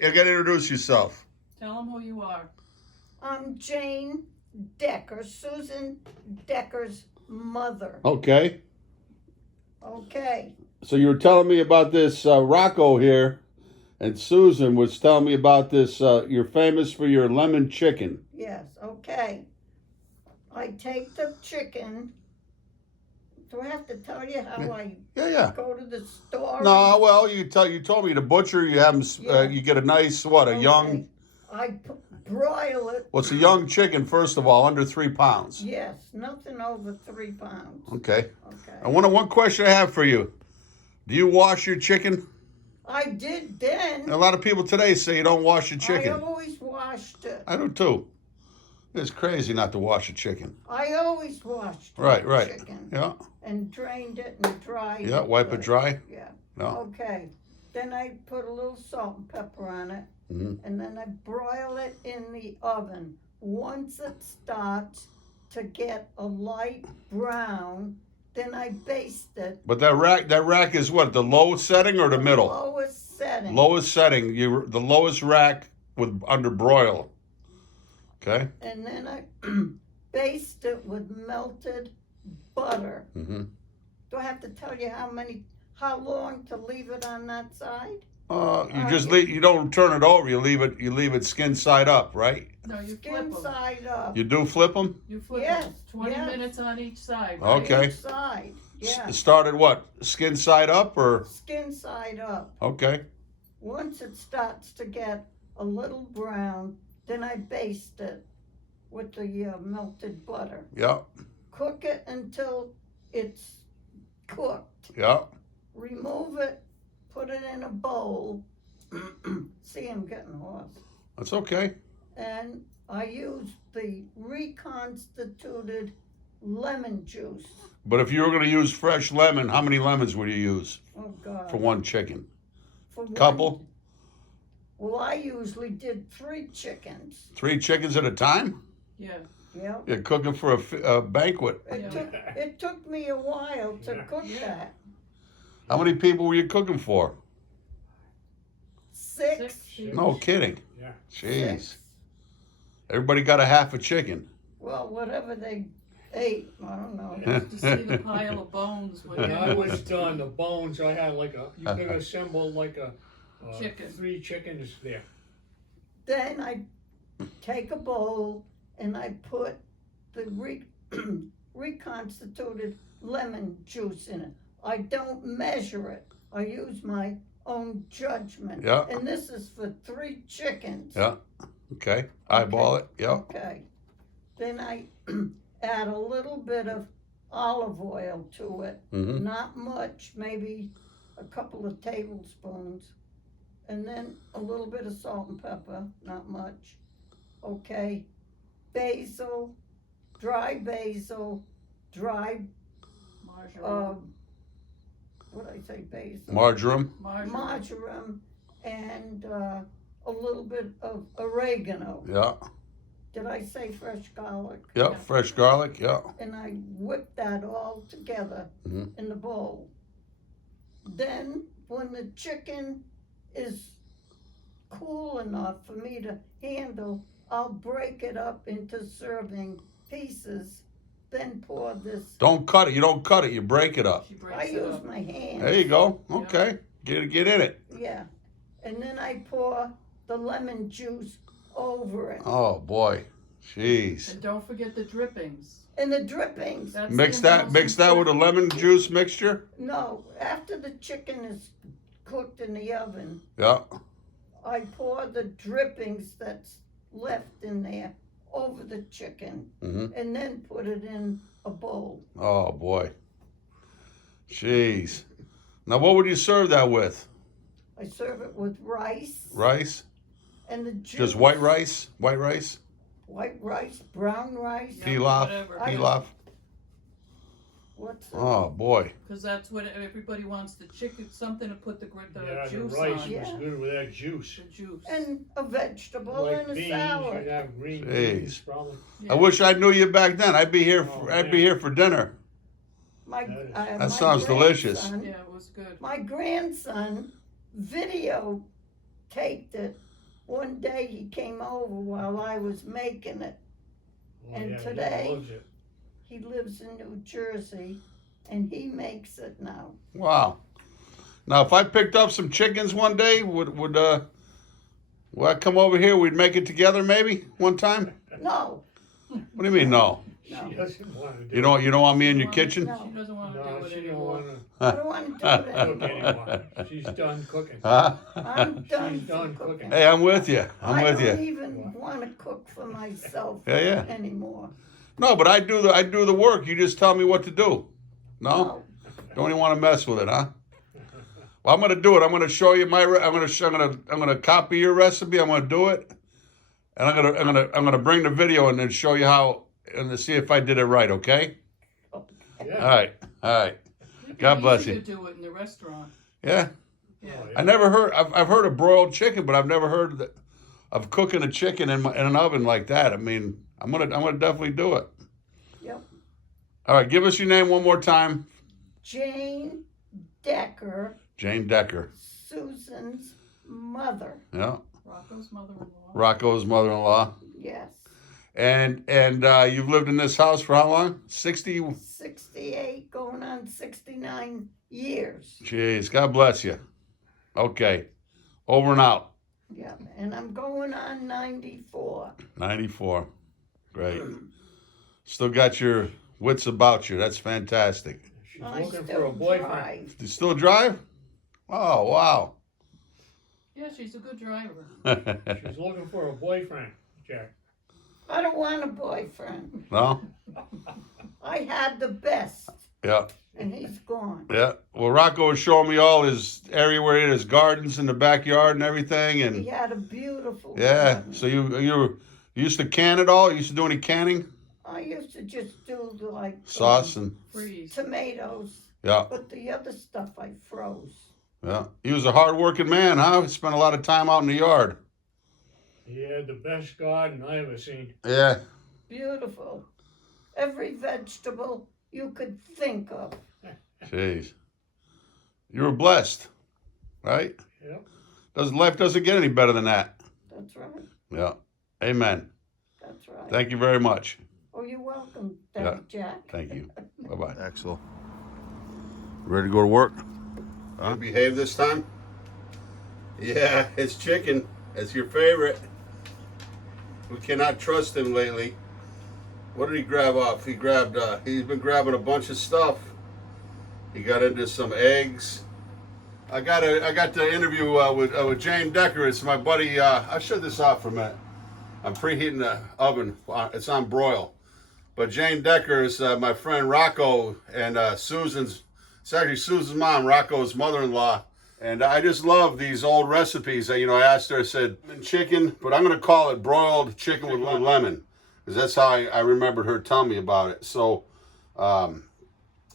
You got to introduce yourself. Tell them who you are. I'm Jane Decker, Susan Decker's mother. Okay. Okay. So you were telling me about this Rocco here, and Susan was telling me about this. You're famous for your lemon chicken. Yes, okay. I take the chicken. Do I have to tell you how I Yeah. go to the store? No, well, you told me the butcher. You have 'em, Yeah. you get a nice a young. I broil it. What's a young chicken? First of all, under 3 pounds. Yes, nothing over 3 pounds. Okay. Okay. And one question I have for you: do you wash your chicken? I did then. A lot of people today say you don't wash your chicken. I always washed it. I do too. It's crazy not to wash a chicken. I always washed Right. chicken. Yeah. And drained it and dried it. Yeah. Wipe it dry. Yeah. Yeah. Okay. Then I put a little salt and pepper on it. Mm-hmm. And then I broil it in the oven. Once it starts to get a light brown, then I baste it. But that rack is what, the lowest setting or the middle? Lowest setting. Lowest setting. The lowest rack with under broil. Okay. And then I baste it with melted butter. Mm-hmm. Do I have to tell you how long to leave it on that side? You don't turn it over. You leave it skin side up, right? No, you flip Skin them. side up. You do flip them. You flip Yes, them. 20 yes. minutes on each side. Right? Okay. Each side. Yeah. Started what? Skin side up or? Skin side up. Okay. Once it starts to get a little brown, then I baste it with the melted butter. Yeah. Cook it until it's cooked. Yeah. Remove it, put it in a bowl. See, I'm getting hoarse. That's okay. And I use the reconstituted lemon juice. But if you were going to use fresh lemon, how many lemons would you use Oh, God. for one chicken? For one- Couple? Well, I usually did 3 chickens. 3 chickens at a time? Yeah. Yep. You're cooking for a banquet. It took me a while to cook that. How many people were you cooking for? 6. Six. No kidding. Yeah. Jeez. 6. Everybody got a half a chicken. Well, whatever they ate, I don't know. To see the pile of bones when When I you was done, the bones, I had you could assemble like a Chicken. 3 chickens there. Then I take a bowl and I put the reconstituted lemon juice in it. I don't measure it. I use my own judgment. Yeah. And this is for 3 chickens. Yeah. Okay. Eyeball it. Yeah. Okay. Then I add a little bit of olive oil to it. Mm-hmm. Not much, maybe a couple of tablespoons. And then a little bit of salt and pepper, not much. Okay. Basil, dry, margarine. what did I say, basil? Marjoram. Marjoram, and a little bit of oregano. Yeah. Did I say fresh garlic? Yeah. Fresh garlic. Yeah. And I whip that all together Mhm. in the bowl. Then, when the chicken is cool enough for me to handle, I'll break it up into serving pieces, then pour this. Don't cut it. You don't cut it. You break it up. She I breaks it use up. my hand. There you go. Yeah. Okay. Get in it. Yeah. And then I pour the lemon juice over it. Oh boy. Jeez. And don't forget the drippings. And the drippings. That's Mix the most that with a lemon important. juice mixture. No, after the chicken is cooked in the oven, Yeah. I pour the drippings that's left in there over the chicken Mm-hmm. and then put it in a bowl. Oh boy. Jeez. Now what would you serve that with? I serve it with rice Rice? and the juice. Just white rice? White rice? White rice, brown rice. Yeah, Pilaf? whatever. Pilaf? What's the, Oh boy. Because that's what everybody wants, the chicken, something to put the Yeah, the juice rice on. Yeah. was good with that juice. The juice. and a vegetable Like and a beans, salad. you'd have green Jeez. beans probably. Yeah. I wish I knew you back then. I'd be here. Oh, I'd man. be here for dinner. My, That my sounds delicious. grandson- Yeah, it was good. My grandson videotaped it one day he came over while I was making it. Oh, And yeah, he today- loves it. He lives in New Jersey, and he makes it now. Wow. Now, if I picked up some chickens one day, would I come over here? We'd make it together, maybe one time. No, What do you mean, no? She No. doesn't want to do You don't want me in your She kitchen? doesn't want to No, do it she don't anymore. want to I don't want to do it cook anymore. anymore. She's done cooking. Huh? I'm done. She's done for cooking. Hey, I'm with you. I'm I with don't you. even want to cook for myself Yeah. anymore. No, but I do the work. You just tell me what to do. No? Don't even want to mess with it, huh? Well, I'm gonna do it. I'm gonna show you I'm gonna copy your recipe. I'm gonna do it, and I'm gonna bring the video and then show you how and to see if I did it right. Okay? Yeah. All right. It'd be God bless easy you. to do it in the restaurant. Yeah. Yeah. Oh, I never heard. I've heard of broiled chicken, but I've never heard of cooking a chicken in an oven like that. I mean, I'm gonna definitely do it. Yep. All right. Give us your name one more time. Jane Decker, Jane Decker. Susan's mother. Yeah. Rocco's mother-in-law. Rocco's mother-in-law. Yes. And you've lived in this house for how long? 60? 68, going on 69 years. Jeez, God bless you. Okay. Over and out. Yeah, and I'm going on 94. 94. Great. Still got your wits about you. That's fantastic. She's I looking for still a boyfriend. drive. Do you still drive? Oh, wow. Yeah, she's a good driver. She's looking for a boyfriend, Jack. I don't want a boyfriend. No? I had the best, Yeah. and he's gone. Yeah. Well, Rocco was showing me all his area where he had his gardens in the backyard and everything. He And had a beautiful yeah. garden. So you used to can it all? You used to do any canning? I used to just do like Sauce and Freeze. tomatoes, yeah. but the other stuff I froze. Yeah. He was a hard-working man, huh? He spent a lot of time out in the yard. He had the best garden I ever seen. Yeah. Beautiful. Every vegetable you could think of. Jeez. You were blessed, right? Yep. Life doesn't get any better than that. That's right. Yeah. Amen. That's right. Thank you very much. Oh, you're welcome, Daddy Jack. Thank you. Bye-bye. Axel. Ready to go to work? Huh? Behave this time? Yeah, it's chicken. It's your favorite. We cannot trust him lately. What did he grab off? He's been grabbing a bunch of stuff. He got into some eggs. I got the interview with Jane Decker. It's my buddy. I'll shut this off for a minute. I'm preheating the oven. It's on broil. But Jane Decker is my friend Rocco and Susan's. It's actually Susan's mom, Rocco's mother-in-law. And I just love these old recipes. I asked her, I said, chicken, but I'm going to call it broiled chicken with lemon. Because that's how I remembered her telling me about it. So, but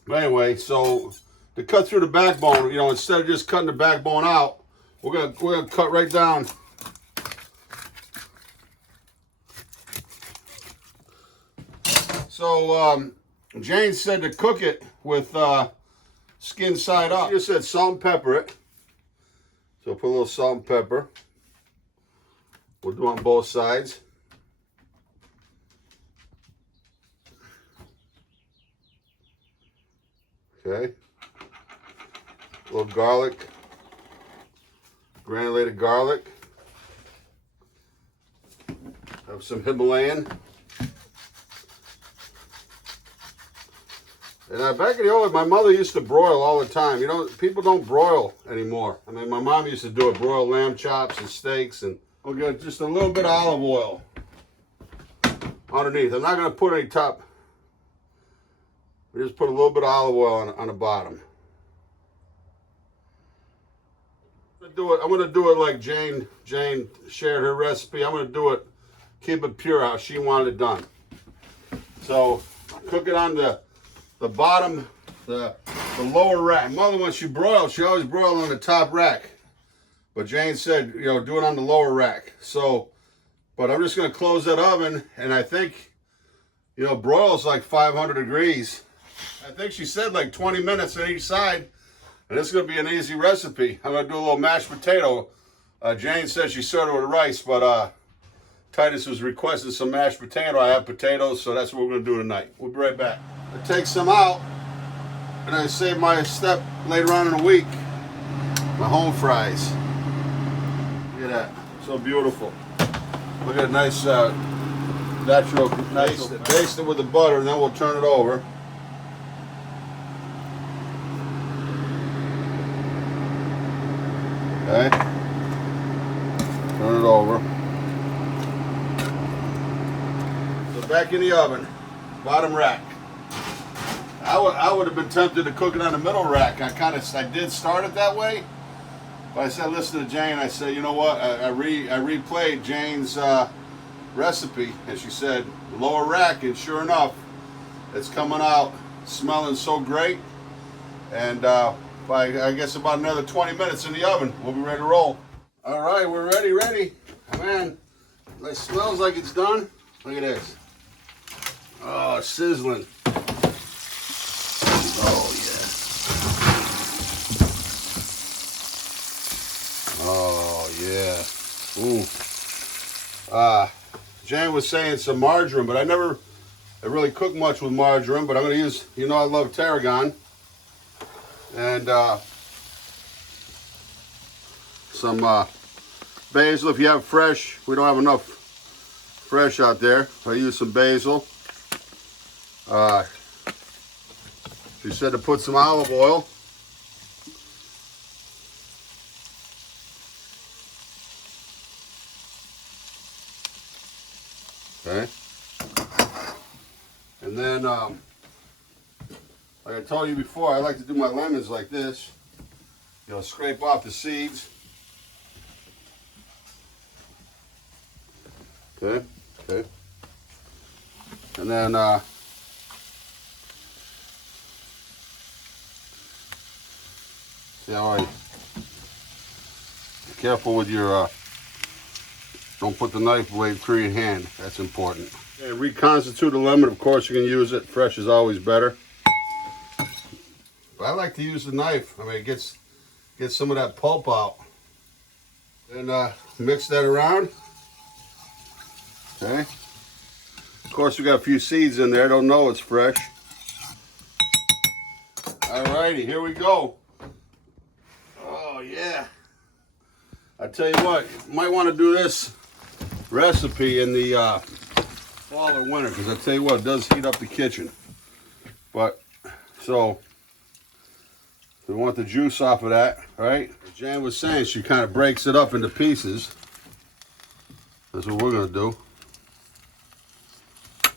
anyway, so to cut through the backbone, instead of just cutting the backbone out, we're gonna cut right down. So, Jane said to cook it with skin side up. She just said salt and pepper it. So put a little salt and pepper. We'll do on both sides. Okay. A little garlic. Granulated garlic. Have some Himalayan. And back in the old, my mother used to broil all the time. People don't broil anymore. I mean, my mom used to do it, broil lamb chops and steaks, and we'll get just a little bit of olive oil underneath. I'm not going to put any top. We just put a little bit of olive oil on the bottom. I'm going to do it like Jane shared her recipe. I'm going to do it, keep it pure how she wanted it done. So cook it on the bottom, the lower rack. Mother, when she broils, she always broils on the top rack. But Jane said, do it on the lower rack. So, but I'm just going to close that oven, and I think, broil's like 500 degrees. I think she said like 20 minutes on each side, and it's going to be an easy recipe. I'm going to do a little mashed potato Jane said she served it with rice, but Titus was requesting some mashed potato. I have potatoes, so that's what we're going to do tonight. We'll be right back. I take some out, and I save my step later on in the week. My home fries. Look at that. So beautiful. Look at a nice natural. Baste it with the butter, and then we'll turn it over. Okay. Turn it over. So back in the oven, bottom rack. I would have been tempted to cook it on the middle rack. I did start it that way, but I said, listen to Jane. I said, you know what? I replayed Jane's recipe, and she said lower rack, and sure enough, it's coming out smelling so great. And by I guess about another 20 minutes in the oven, we'll be ready to roll. All right, we're ready. Man, it smells like it's done. Look at this. Oh, sizzling. Oh, yeah. Oh, yeah. Ooh. Jane was saying some margarine, but I really cook much with margarine, but I'm going to use, you know I love tarragon. And some basil if you have fresh. We don't have enough fresh out there. I use some basil. She said to put some olive oil. Okay. And then, like I told you before, I like to do my lemons like this. You know, scrape off the seeds. Okay. And then, see how I, be careful with your, don't put the knife blade through your hand. That's important. Okay, reconstitute the lemon. Of course, you can use it. Fresh is always better. But I like to use the knife. I mean, it gets some of that pulp out. And mix that around. Okay. Of course, we got a few seeds in there. Don't know it's fresh. Alrighty, here we go. Oh yeah. I tell you what, you might want to do this recipe in the fall or winter, because I tell you what, it does heat up the kitchen. But so we want the juice off of that, right? As Jan was saying, she kind of breaks it up into pieces. That's what we're gonna do.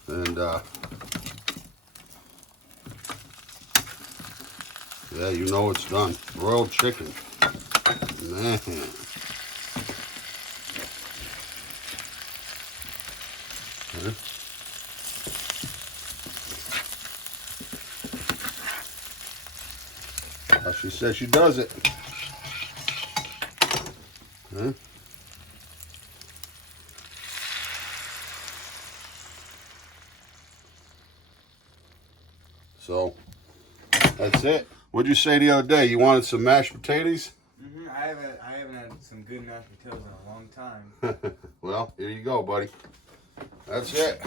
And yeah, you know it's done. Broiled chicken. Man. Okay. How she says she does it. Okay. So that's it. What'd you say the other day? You wanted some mashed potatoes? Mm-hmm. I haven't had some good mashed potatoes in a long time. Well, here you go, buddy. That's it.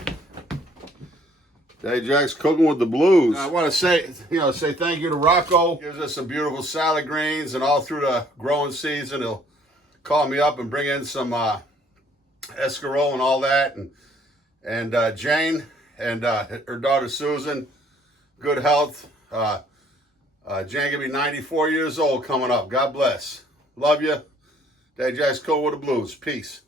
Daddy Jack's cooking with the blues. I want to say thank you to Rocco. Gives us some beautiful salad greens, and all through the growing season, he'll call me up and bring in some escarole and all that. And Jane and her daughter Susan, good health. Jane gonna be 94 years old coming up. God bless. Love you. Daddy Jack's cool with the blues. Peace.